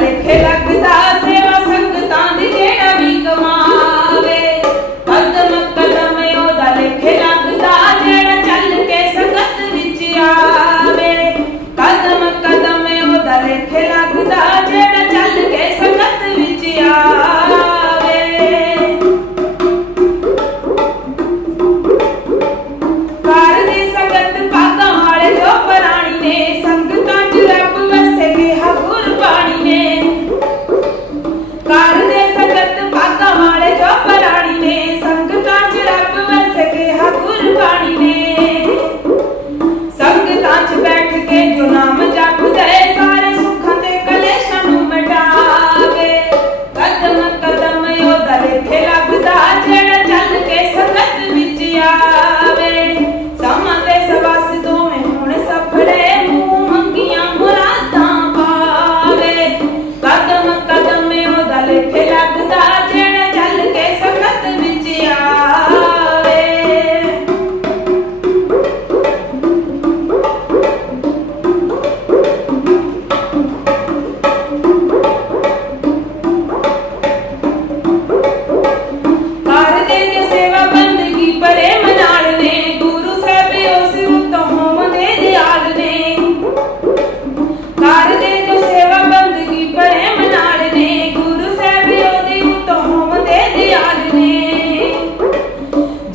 ਲੇਖੇ ਲੱਗ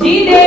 D-Day